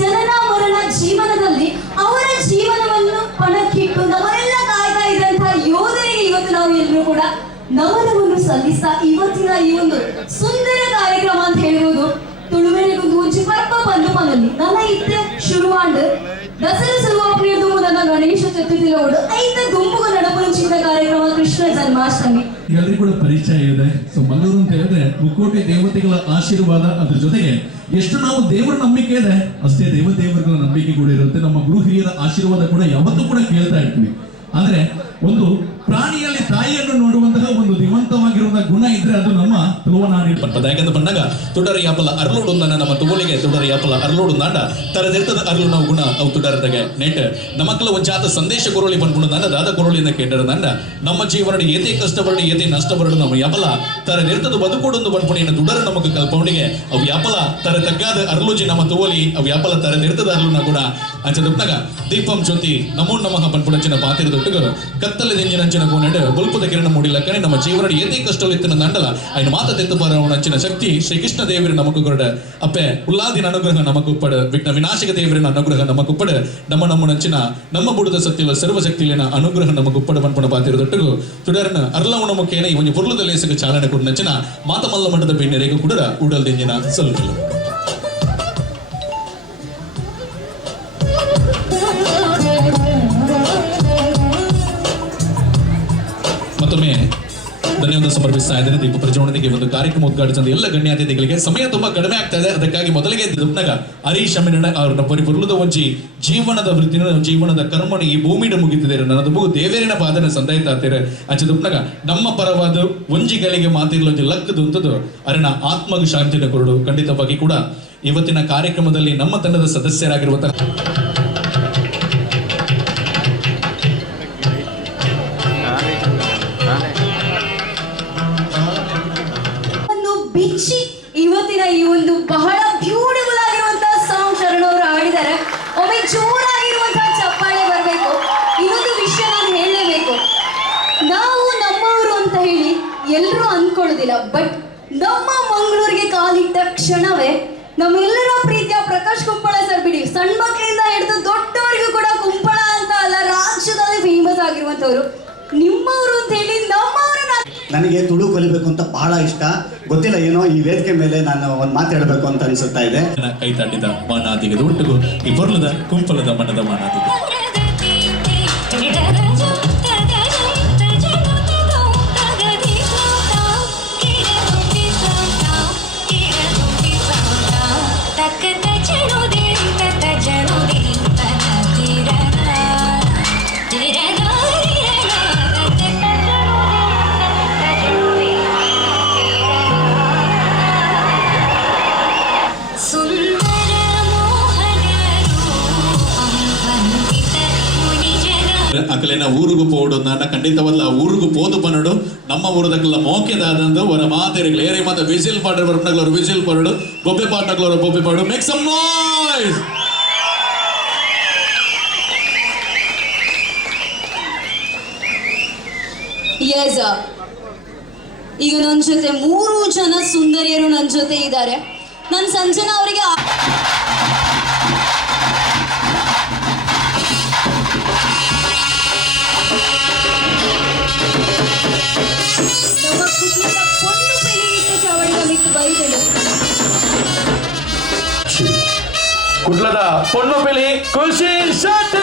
ಜನನ ಮರಣ ಜೀವನದಲ್ಲಿ ಅವರ ಜೀವನವನ್ನು ಪಣಕ್ಕಿಟ್ಟು ನಮ್ಮನ್ನೆಲ್ಲ ಕಾಯ್ತಾ ಇದ್ದಂತಹ ಯೋಧರಿಗೆ ಇವತ್ತು ನಾವು ಎಲ್ಲರೂ ಕೂಡ ನಮನವನ್ನು ಸಲ್ಲಿಸ್ತಾ ಇವತ್ತಿನ ಈ ಒಂದು ಸುಂದರ ಕಾರ್ಯಕ್ರಮ ಅಂತ ಹೇಳ್ಬೋದು. ತುಳುವೆಳೆಗೊಂದು ಒಂಚಿ ಪರ್ಪ ಬಂದು ಮನಲ್ಲಿ ನನ್ನ ಇತ್ತೆ ಶುರು ಮಾಡು ದಸರಾ ಸುಲಭ ನನ್ನ ಗಣೇಶ ಚತುರ್ಥಿಲೋಡು ಐದ ಗುಂಪುಗ ನಡಪಂಚಿದ ಕಾರ್ಯಕ್ರಮ ಕೃಷ್ಣ ಜನ್ಮಾಷ್ಟಮಿ ಎಲ್ಲರಿಗೂ ಕೂಡ ಪರಿಚಯ ಇದೆ. ಸೊ ಮಂಗಳೂರು ಅಂತ ಹೇಳಿದ್ರೆ ಮುಕ್ಕೋಟಿ ದೇವತೆಗಳ ಆಶೀರ್ವಾದ, ಅದ್ರ ಜೊತೆಗೆ ಎಷ್ಟು ನಾವು ದೇವರ ನಂಬಿಕೆ ಇದೆ ಅಷ್ಟೇ ದೇವತೆಗಳ ನಂಬಿಕೆ ಕೂಡ ಇರುತ್ತೆ. ನಮ್ಮ ಗುರು ಹಿರಿಯರ ಆಶೀರ್ವಾದ ಕೂಡ ಯಾವತ್ತೂ ಕೂಡ ಕೇಳ್ತಾ ಇರ್ತೀವಿ. ಆದ್ರೆ ಒಂದು ಪ್ರಾಣಿಯಲ್ಲಿ ತಾಯಿಯನ್ನು ನೋಡುವಂತಹ ಒಂದು ದಿವಂತವಾಗಿರುವಂತಹ ಗುಣ ಇದ್ರೆ ಅದು ನಮ್ಮ ತುಳುವನಾಡಿ ಯಾಕಂದ್ರೆ ಬಂದಾಗ ತುಡರ ಯಾಪಲ ಅರ್ಲೋಡು ನಮ್ಮ ತುವಲಿಗೆ ತುಡರ ಯಾಪಲ ಅರ್ಲೋಡು ನಾಡ ತರದಿರ್ತದ ಅರ್ಲು ನಾವು ಗುಣ ಅವು ತುಡರದಾಗೆ ನೆಟ್ ನಮಕ್ಕಲ ಒಂಚಾತ ಸಂದೇಶ ಕೊರಳಿ ಬಂದ್ಬಿಡು ನನ್ನ ದಾದ ಕೊರಳಿಂದ ಕೇಟರ ನಂಡ ನಮ್ಮ ಜೀವನ ಏತೆ ಕಷ್ಟ ಬರಡಿ ಏತೆ ನಷ್ಟ ಬರಡು ನಮ್ಮ ಯಾಪಲ ತರದಿರ್ತದ ಬದುಕೋಡೊಂದು ಬಂದ್ಬಿಡಿನ ತುಡರ ನಮಗೆ ಕಲ್ಪವಣಿಗೆ ಅವು ಯಾಪಲ ತರ ತಗ್ಗಾದ ಅರ್ಲುಜಿ ನಮ್ಮ ತುವಲಿ ಅವು ಯಾಪಲ ತರದಿರ್ತದ ಅರ್ಲು ಗುಣ ಅಂಚದಾಗ ದೀಪಂ ಜ್ಯೋತಿ ನಮೋ ನಮಃ ಪನ್ಪುಡಂಚಿನ ಪಾತಿರ ದೊಟ್ಟಗ ಕತ್ತಲೆ ದೆಂಜಿನಂಚಿನ ಗೋನಡೆ ಬಲ್ಪದ ಕಿರಣ ಮೂಡಿಲ್ಲ ಕಣೆ ನಮ್ಮ ಜೀವನ ಏತೆ ಕಷ್ಟಲಿತ್ತಿನ ದಂಡಲ ఆయన ಮಾತ ತೆತ್ತುಪರವನಂಚಿನ ಶಕ್ತಿ ಶ್ರೀಕೃಷ್ಣ ದೇವರ ನಮಕು ಕೊರಡ ಅಪ್ಪೆ ಉಲ್ಲಾದಿನ ಅನುಗ್ರಹ ನಮಕು ಉಪ್ಪಡ ವಿಘ್ನ ವಿನಾಶಕ ದೇವರಿನ ಅನುಗ್ರಹ ನಮಕು ಉಪ್ಪಡ ನಮ್ಮ ನಂಚಿನ ನಮ್ಮ ಬುಡದ ಸತ್ಯಲ ಸರ್ವಶಕ್ತಿಲಿನ ಅನುಗ್ರಹ ನಮಕು ಉಪ್ಪಡ ಪನ್ಪುಣ ಪಾತಿರ ದೊಟ್ಟಗು ತುಡರ್ನ ಅರ್ಲವನ ಮುಖೇನ ಇವನು ಪುರ್ಲದ ಲೇಸಗ ಚಾಲನೆ ಕೊಡ ನಂಚಿನ ಮಾತ ಮಲ್ಲ ಮಠದ ಬೆಣ್ಣೆರೇಗ ಕುಡರ ಉಡಲ್ ದೆಂಜಿನ ಸಲ್ಕಲು ಮತ್ತೊಮ್ಮೆ ಧನ್ಯವಾದ ಸಮರ್ಪಿಸ್ತಾ ಇದ್ದೇನೆ. ದೀಪ ಪ್ರಜ್ವಲನೆಗೆ ಒಂದು ಕಾರ್ಯಕ್ರಮ ಉದ್ಘಾಟಿಸಿದ ಎಲ್ಲ ಗಣ್ಯಾತಿಥಿಗಳಿಗೆ ಸಮಯ ತುಂಬಾ ಕಡಿಮೆ ಆಗ್ತಾ ಇದೆ. ಅದಕ್ಕಾಗಿ ಮೊದಲಿಗೆ ದುಪ್ನಗ ಹರೀಶ್ ಅಮಿನ ಅವರನ್ನ ಪರಿಪುರ್ಲದ ಒಂಜಿ ಜೀವನದ ವೃತ್ತಿನ ಜೀವನದ ಕರ್ಮಣ ಈ ಭೂಮಿಡ ಮುಗಿತಿದ್ದಾರೆ ನನ್ನದು ಮಗು ದೇವೇರಿನ ಪಾದನ ಸಂದಾಯ್ತಾ ಇರ್ತಾರೆ ಅಂಚೆ ದುಪ್ನಗ ನಮ್ಮ ಪರವಾದ ಒಂಜಿಗಳಿಗೆ ಮಾತಿರ್ಲ ಒಂಜಿ ಲಕ್ಕದು ಅಂತದ್ದು ಅರಣ ಆತ್ಮಗ ಶಾಂತಿನ ಕೊರಡು ಖಂಡಿತವಾಗಿ ಕೂಡ ಇವತ್ತಿನ ಕಾರ್ಯಕ್ರಮದಲ್ಲಿ ನಮ್ಮ ತಂಡದ ಸದಸ್ಯರಾಗಿರುವಂತಹ ಬಿಚ್ಚಿ ಇವತ್ತಿನ ಈ ಒಂದು ಬಹಳ ಬ್ಯೂಟಿಫುಲ್ ಆಗಿರುವಂತಹ ಸಾಂಗ್ ಶರಣವರು ಹಾಡಿದ್ದಾರೆ. ಒಮ್ಮೆ ಜೋರಾಗಿರುವಂತಹ ಚಪ್ಪಾಳೆ ಬರಬೇಕು. ಇನ್ನೊಂದು ವಿಷಯ ನಾನು ಹೇಳಲೇಬೇಕು, ನಾವು ನಮ್ಮವರು ಅಂತ ಹೇಳಿ ಎಲ್ಲರೂ ಅನ್ಕೊಳ್ಳೋದಿಲ್ಲ, ಬಟ್ ನಮ್ಮ ಮಂಗಳೂರಿಗೆ ಕಾಲಿಟ್ಟ ಕ್ಷಣವೇ ನಮ್ಮೆಲ್ಲರ ಪ್ರೀತಿಯ ಪ್ರಕಾಶ್ ಕುಂಪಳ ಸರ್ ಬಿಡಿ ಸಣ್ಣ ಮಕ್ಕಳಿಂದ ಹಿಡಿದು ದೊಡ್ಡವರಿಗೂ ಕೂಡ ಕುಂಪಳ ಅಂತ ಅಲ್ಲ ರಾಜ್ಯದಲ್ಲಿ ಫೇಮಸ್ ಆಗಿರುವಂತವ್ರು ನಿಮ್ಮವರು ಅಂತ ಹೇಳಿ ನಮ್ಮವರನ್ನ. ನನಗೆ ತುಳು ಕಲಿಬೇಕು ಅಂತ ಬಹಳ ಇಷ್ಟ. ಗೊತ್ತಿಲ್ಲ ಏನೋ ಈ ವೇದಿಕೆ ಮೇಲೆ ನಾನು ಒಂದು ಮಾತಾಡಬೇಕು ಅಂತ ಅನಿಸುತ್ತಾ ಇದೆ. ಕೈ ತಾಟಿದ ಮಾನಾದಿಗೆ ಒಟ್ಟಿಗೂ ಈ ಬರ್ಲದ ಕುಂಪಲದ ಮನದ ಮಾನಾದಿಗೆ ಅಕಲೇನ ಊರಿಗೂ ಪೋಡು ನನ್ನ ಖಂಡಿತವಲ್ಲ ಊರಿಗೂ ಪೋದು ಪನ್ನಡು ನಮ್ಮ ಊರದಕ್ಕೆಲ್ಲ ಮೋಕೆದಾದಂದು ಅವರ ಮಾತೆರಿಗೆ ಏರಿ ಮಾತ ವಿಸಿಲ್ ಪಾಡ್ರೆ ಬರ್ಪನಗ್ಲವರು ವಿಸಿಲ್ ಪಾಡು ಬೊಬ್ಬೆ ಪಾಡ್ನಗ್ಲವರು ಬೊಬ್ಬೆ ಪಾಡು ಮೇಕ್ ಸಮ್ ನಾಯ್ಸ್. ಎಸ್, ಈಗ ನನ್ನ ಜೊತೆ 3 ಜನ ಸುಂದರಿಯರು ನನ್ನ ಜೊತೆ ಇದ್ದಾರೆ. ನಾನು ಸಂಜನಾ ಅವರಿಗೆ ಕುಡ್ಲದ ಪೊಣ್ಣು ಬೆಲಿ ಖುಷಿ ಶೆಟ್ಟಿ